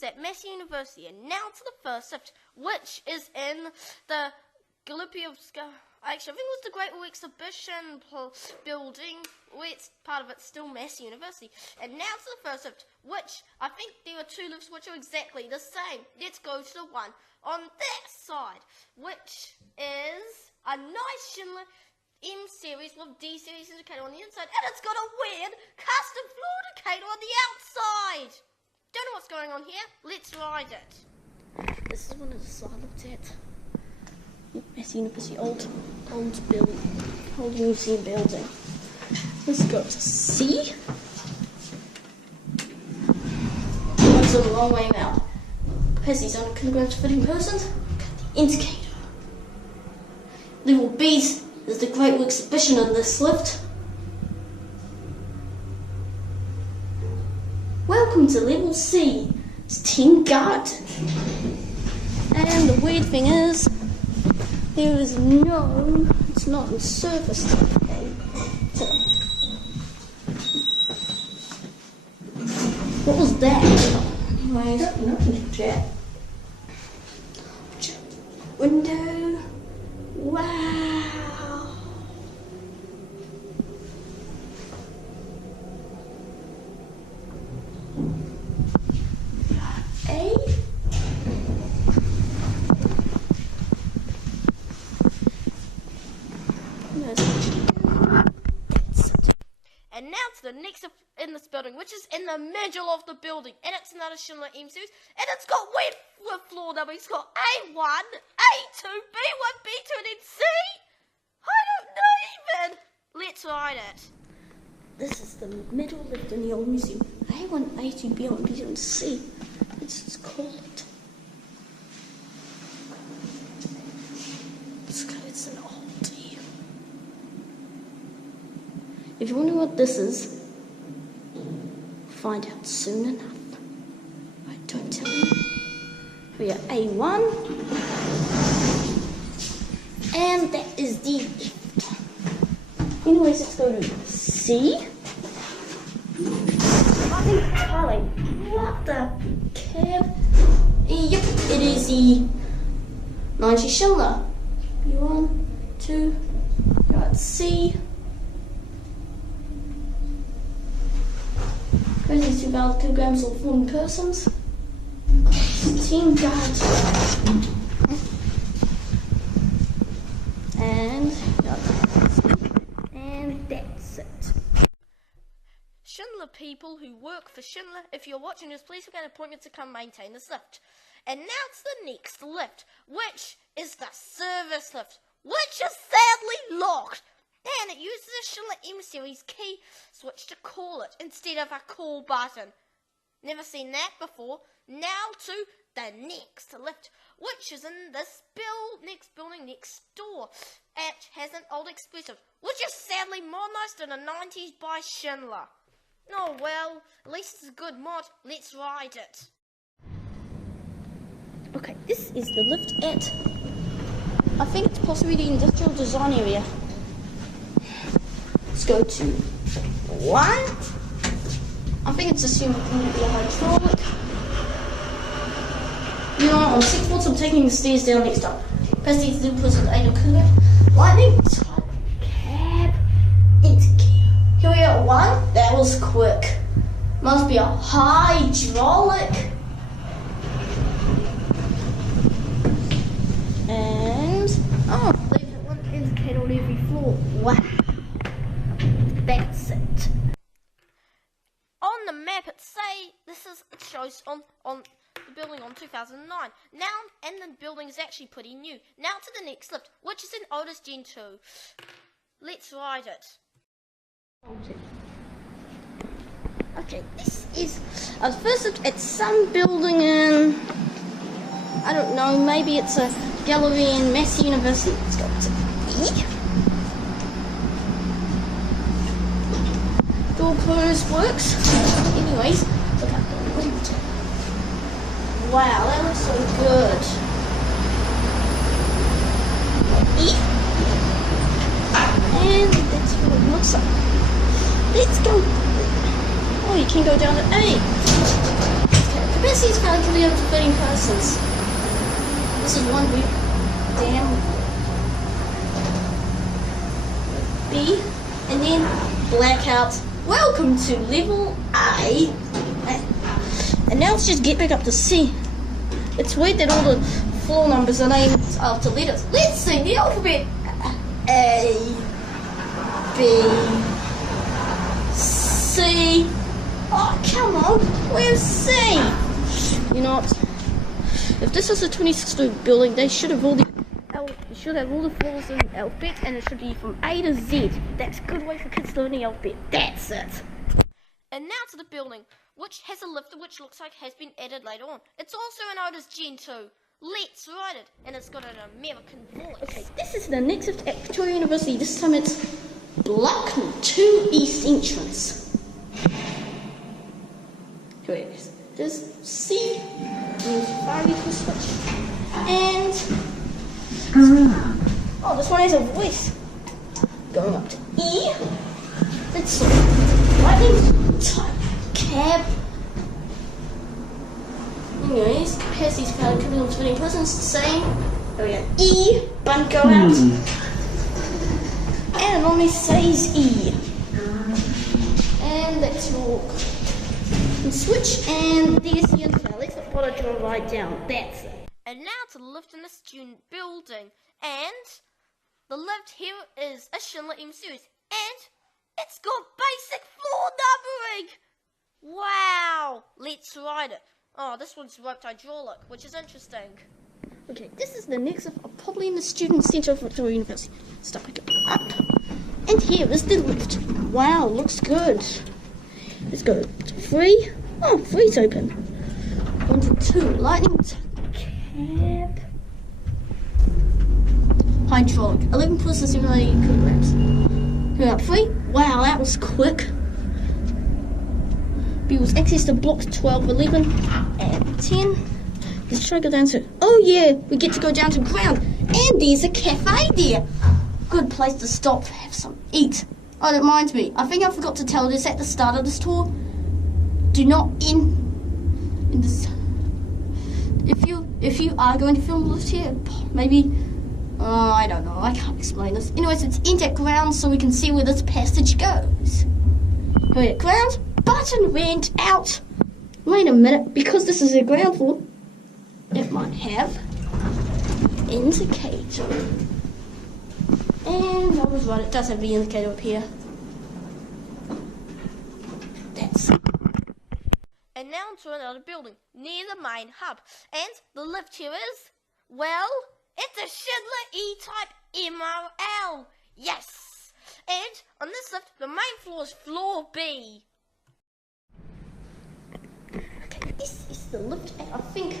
is at Massey University, and now to the first lift, which is in the Gillespie of actually, I think it was the Great Wall Exhibition building, which part of it's still Massey University. And now to the first lift, which I think there are two lifts which are exactly the same. Let's go to the one on that side, which is a nice Schindler M series with D series indicator on the inside, and it's got a weird custom floor indicator on the outside. Don't know what's going on here. Let's ride it. This is one of the side I looked at. Massey University, old building, old museum building. Let's go to C. It's a long way out. Capacity's 100 kilograms to 15 persons. The indicator. Level B is the Great Wall Exhibition in this lift. Welcome to level C. It's Teen Garden. And the weird thing is, there is no, it's not in service today. So, what was that? Anyway, I don't know in the chat. Window. Wow. A. And now to the next in this building, which is in the middle of the building, and it's another Schindler M series, and it's got weird floor number. It's got A1, A2, B1, B2, and then C. I don't know even. Let's ride it. This is the middle lift in the old museum. A1, A2, B1, B2, and C. Let's call it. It's an oldie. If you wonder what this is, find out soon enough. I don't tell you. We got A1, and that is the lift. Anyways, let's go to C. I think Charlie, what the cab? Yep, it is the 90 Schindler. B1, 2, got C. These 2,000 kilograms of 40 persons. Teen Garden. And that's it. Schindler people who work for Schindler, if you're watching this, please get an appointment to come maintain this lift. And now it's the next lift, which is the service lift, which is sadly locked. And it uses a Schindler M series key switch to call it instead of a call button. Never seen that before. Now to the next lift, which is in this next building next door. It has an old explosive, which is sadly modernized in the 90s by Schindler. Oh well, at least it's a good mod. Let's ride it. Okay, this is the lift at, I think it's possibly the industrial design area. Let's go to 1. I think it's assumed it's going to be a hydraulic. You know, on 6 volts, I'm taking the stairs down next time. Capacity is 0.8 kg. Lightning type cab into gear. Here we are at 1. That was quick. Must be a hydraulic. And they've got one indicator on every floor. Wow. That's it. On the map, it shows on the building on 2009. Now, and the building is actually pretty new. Now to the next lift, which is in Otis Gen 2. Let's ride it. Okay, this is the first lift at some building in, I don't know, maybe it's a gallery in Massey University. Let's go to E. Door close works. Anyways, look out the window. Wow, that looks so good. E. And that's what it looks like. Let's go. Oh, you can go down to A. Massey's currently up to 13 persons. This is one week. Damn. B. And then blackout. Welcome to level A. And now let's just get back up to C. It's weird that all the floor numbers are named after letters. Let's sing the alphabet. A, B, C. Oh, come on. Where's C? You know what? If this is a 26-story building, they should have all the floors in the alphabet, and it should be from A to Z. That's a good way for kids to learn the alphabet. That's it. And now to the building, which has a lifter which looks like has been added later on. It's also known as Gen 2. Let's write it, and it's got an American voice. Okay, this is the next at Victoria University. This time it's Block 2 East entrance. Here it is. There's C, there's fire equal switch, and oh, this one has a voice. Going up to E. Let's lightning type cab. Anyways, Massey's found coming on 20 persons, same. There we go. E, button go out. And it normally says E. And let's walk. And switch, and there's the info. Let's put it right down. That's it. And now to the lift in the student building. And the lift here is a Schindler M series. And it's got basic floor numbering. Wow. Let's write it. Oh, this one's roped hydraulic, which is interesting. Okay, this is the next of probably in the student center of Victoria University. Stop it up. And here is the lift. Wow, looks good. Let's go to 3. Oh, 3's open. 1 to 2. Lightning cab. Hydraulic. 11 plus 78 kilograms. Here up 3. Wow, that was quick. B was access to blocks 12, 11, and 10. Let's try to go down to. Oh yeah, we get to go down to ground. And there's a cafe there. Good place to stop, have some eat. Oh, that reminds me. I think I forgot to tell this at the start of this tour. Do not in this. If you are going to film the lift here, maybe. I don't know. I can't explain this. Anyways, it's in at ground so we can see where this passage goes. We're at ground. Button went out. Wait a minute, because this is a ground floor, it might have indicator. And I was right, it does have the indicator up here. That's it. And now to another building near the main hub. And the lift here is, well, it's a Schindler E-type MRL. Yes. And on this lift, the main floor is floor B. Okay, this is the lift at, I think,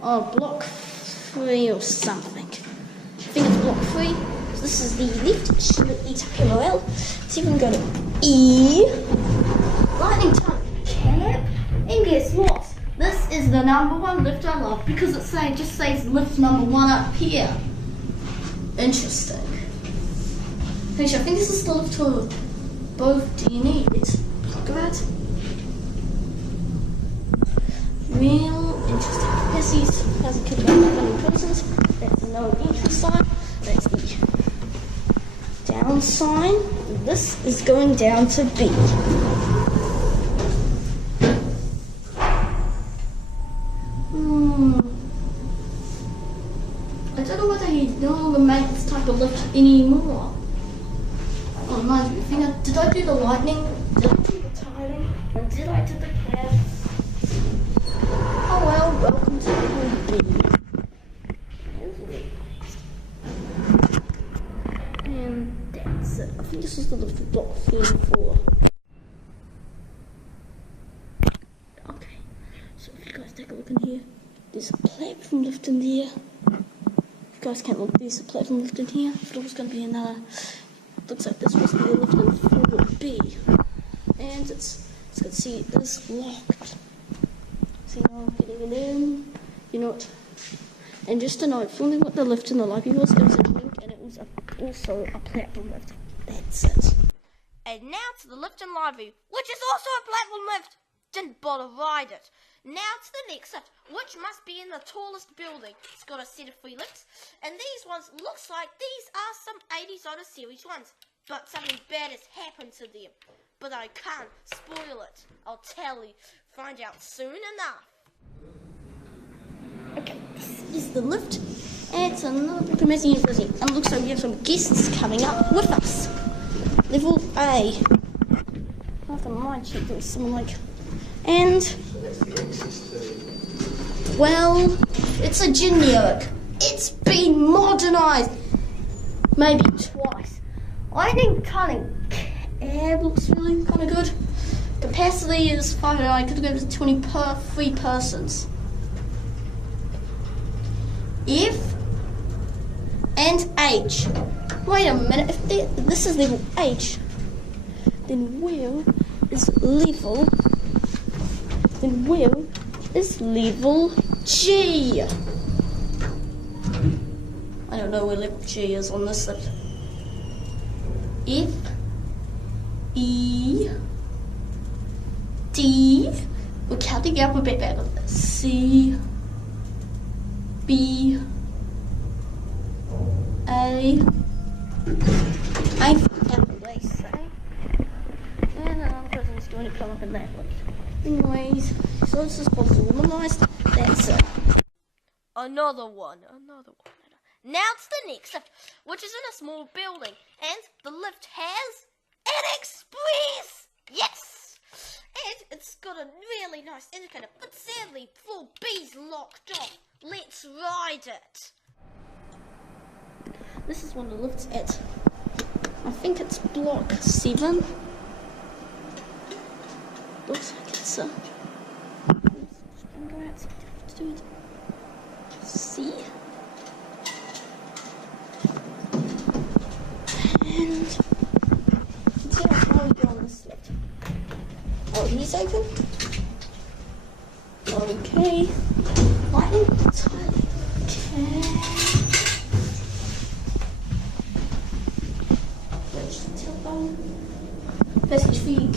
block 3 or something. I think it's block 3. So this is the lift, Schindler E-type MRL. So you can go to E. Lightning type cab. And guess what? This is the #1 lift I love because it just says lift #1 up here. Interesting. I think this is the lift for both D&E. Let's look at it. Real interesting. Massey's has a kid about 900 persons. That's no entry sign. That's the down sign. This is going down to B. I don't know whether he no longer makes this type of lift anymore. Oh, reminds me, did I do the lightning? Did I do the tiling? And did I do the cab? Oh well, welcome to level B. And that's it. I think this is the lift for block 3 and 4. Okay, so if you guys take a look in here, there's a platform lift in there. If you guys can't look, there's a platform lift in here. I thought it was going to be another. Looks like this must be a lift in 4B. And it's good to see it's locked. So getting it in, you know what? And just to note, filming what the lift in the library was, it was a link and it was also a platform lift. That's it. And now to the lift in library, which is also a platform lift. didn't bother ride it. Now to the next lift, which must be in the tallest building. It's got a set of 3 lifts, and these ones looks like these are some 80s Auto Series ones, but something bad has happened to them. But I can't spoil it. I'll tell you. Find out soon enough. Okay, this is the lift. And it's another book of Massey University. And it looks like we have some guests coming up with us. Level A. After my check, there was someone like... And... well, it's a generic. It's been modernised. Maybe twice. I think cutting cab looks really kind of good. Capacity is 5, I could go to 20 per 3 persons. F and H. Wait a minute, if this is level H, then where is level G? I don't know where level G is on this list. F, E, D, we're counting the alphabet back on this. C, B, A, I forgot what they say. And another person is going to come up in that one. Anyways, so this is possible. Memorized. That's it. Another one. Now to the next lift, which is in a small building, and the lift has an express. Yes, and it's got a really nice indicator, but sadly, floor B's locked off. Let's ride it. This is one of the lifts at, I think it's block 7. Looks like it's a... C. And let's see how we go on this lift. Oh, he's open. Okay. Lightning. Okay. Passage fee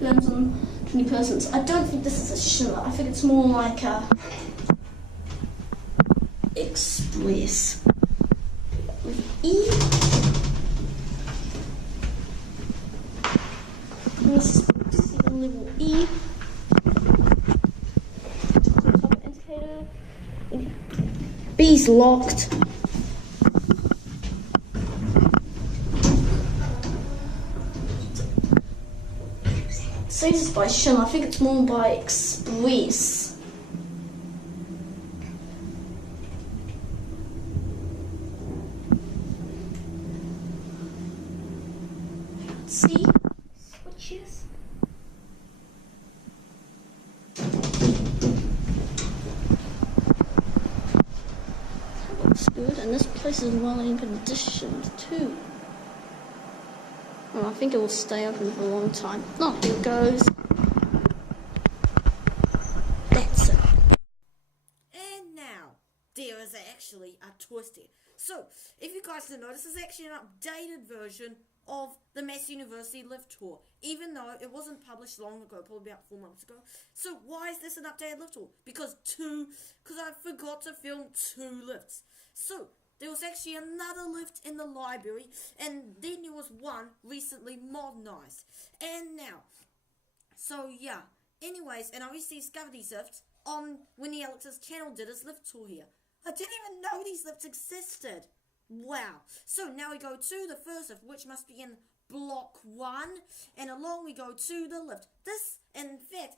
lands on 20 persons. I don't think this is a shimmer. I think it's more like a express. With E. This is level E. Indicator. B's locked. Says it's by shim, I think it's more by express. See? Switches. That looks good, and this place is well in conditioned too. Well, I think it will stay open for a long time. Oh, here it goes. That's it. And now, there is actually a twist here. So, if you guys didn't know, this is actually an updated version of the Massey University lift tour, even though it wasn't published long ago, probably about 4 months ago. So, why is this an updated lift tour? Because I forgot to film 2 lifts. So, there was actually another lift in the library, and then there was one recently modernised. And now, so yeah. Anyways, and I recently discovered these lifts on Winnie Alex's channel did his lift tour here. I didn't even know these lifts existed. Wow. So now we go to the first lift, which must be in block 1, and along we go to the lift. This, in fact,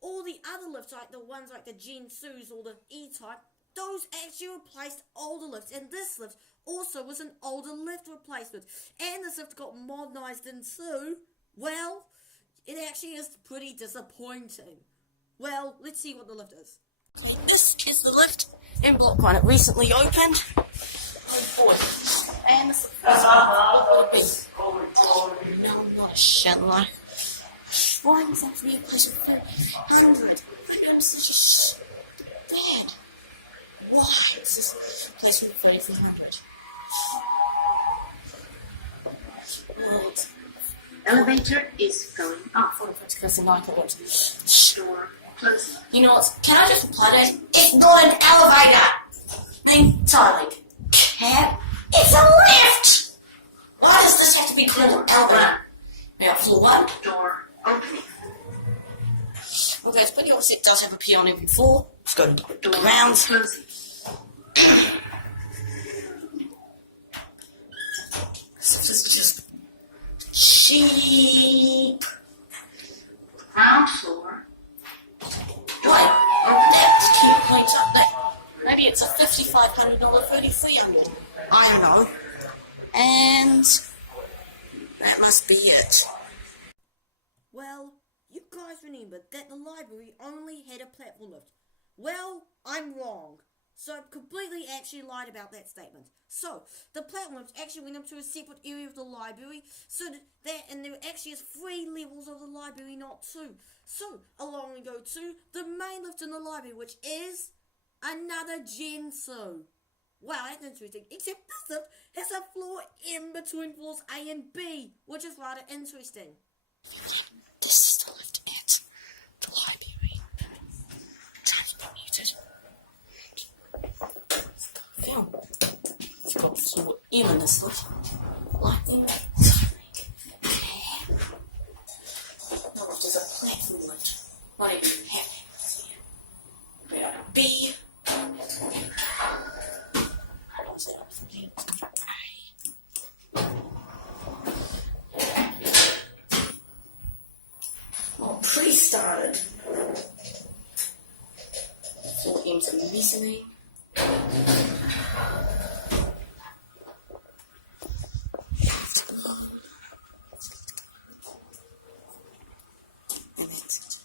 all the other lifts, like the ones like the Gen 2s or the E-type, those actually replaced older lifts, and this lift also was an older lift replacement. And this lift got modernised into, well, it actually is pretty disappointing. Well, let's see what the lift is. Okay, this is the lift in block 1. It recently opened. And this is the no, I'm not a shallow. Why was that to be a place of 300? I'm such a bad. Why is this place with 3,300? Right. Elevator is going up. Door closing. You know what? Can I just reply that? It's not an elevator! Entirely. Cat, it's a lift! Why does this have to be called an elevator? Now, floor 1. Door opening. Okay, but you obviously it does have a P on every floor. Let's go to Door ground. closing. This is just cheap. Ground floor. Wait, that key points up there. Maybe it's a $5,500, $3,300. I don't know. And that must be it. Well, you guys remembered that the library only had a platform lift. Well, I'm wrong. So I completely actually lied about that statement. So, the platform lift actually went up to a separate area of the library, and there actually is 3 levels of the library, not 2. So, along we go to the main lift in the library, which is another Genso. Wow, that's interesting. Except this lift has a floor in between floors A and B, which is rather interesting. This is the lift at the library. Time's been muted. Film. It's got floor M in this lift. Like that. No, lift is a platform lift. Not even happy. We are B. Oh, pre-started. Floor M's a mezzanine. And that's it.